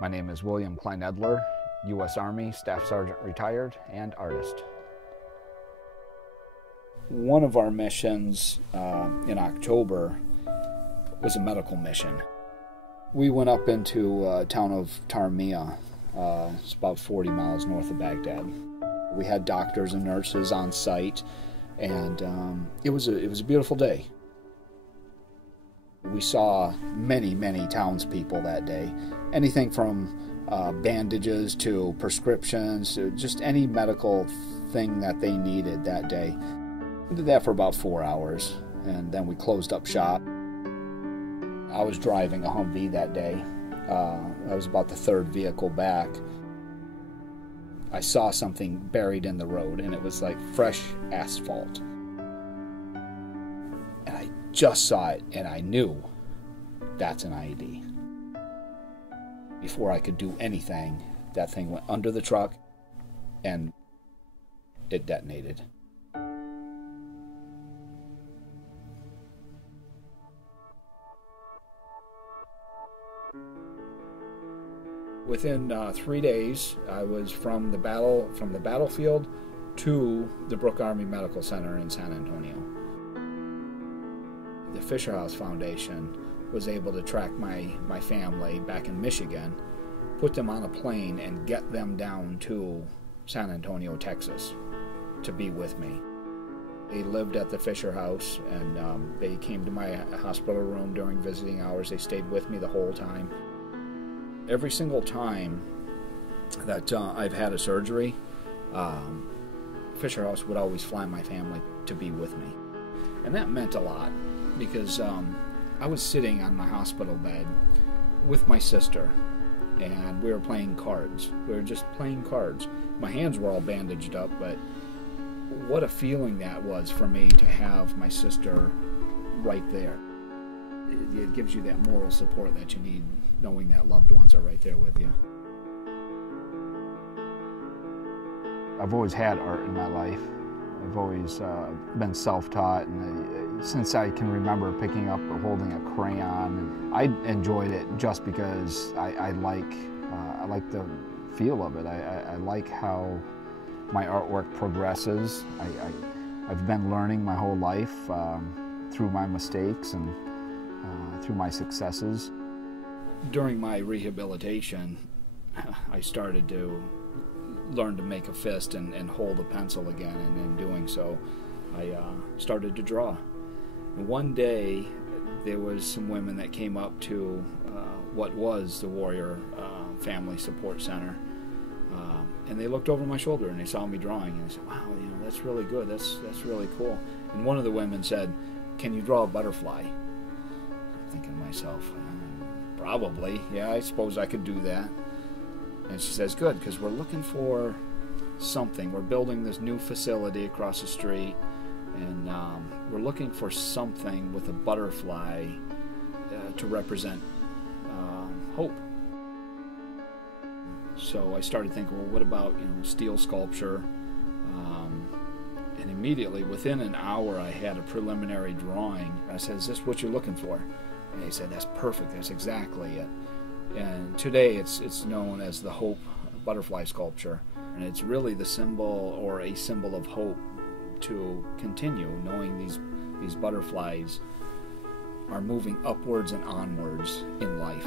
My name is William Klein-Edler, U.S. Army Staff Sergeant retired and artist. One of our missions in October was a medical mission. We went up into a town of Taormina. It's about 40 miles north of Baghdad. We had doctors and nurses on site, and it was a beautiful day. We saw many townspeople that day. Anything from bandages to prescriptions, to just any medical thing that they needed that day. We did that for about 4 hours, and then we closed up shop. I was driving a Humvee that day. I was about the third vehicle back. I saw something buried in the road, and it was like fresh asphalt. And I just saw it, and I knew that's an IED. Before I could do anything, that thing went under the truck, and it detonated. Within 3 days, I was from the battlefield to the Brooke Army Medical Center in San Antonio. The Fisher House Foundation was able to track my family back in Michigan, put them on a plane, and get them down to San Antonio, Texas, to be with me. They lived at the Fisher House, and they came to my hospital room during visiting hours. They stayed with me the whole time. Every single time that I've had a surgery, Fisher House would always fly my family to be with me. And that meant a lot, because I was sitting on my hospital bed with my sister, and we were playing cards. We were just playing cards. My hands were all bandaged up, but what a feeling that was for me to have my sister right there. It gives you that moral support that you need, knowing that loved ones are right there with you. I've always had art in my life. I've always been self-taught, and since I can remember picking up or holding a crayon, I enjoyed it just because I like the feel of it. I like how my artwork progresses. I've been learning my whole life through my mistakes and through my successes. During my rehabilitation, I started to learn to make a fist and hold a pencil again, and in doing so, I started to draw. And one day, there was some women that came up to what was the Warrior Family Support Center, and they looked over my shoulder and they saw me drawing, and they said, "Wow, that's really good. That's really cool." And one of the women said, "Can you draw a butterfly?" I'm thinking to myself, probably, yeah, I suppose I could do that. And she says, "Good, because we're looking for something. We're building this new facility across the street, and we're looking for something with a butterfly to represent hope." So I started thinking, well, what about steel sculpture? And immediately, within an hour, I had a preliminary drawing. I said, "Is this what you're looking for?" And he said, "That's perfect. That's exactly it." And today it's known as the Hope Butterfly Sculpture. And it's really the symbol, or a symbol of hope, to continue, knowing these butterflies are moving upwards and onwards in life.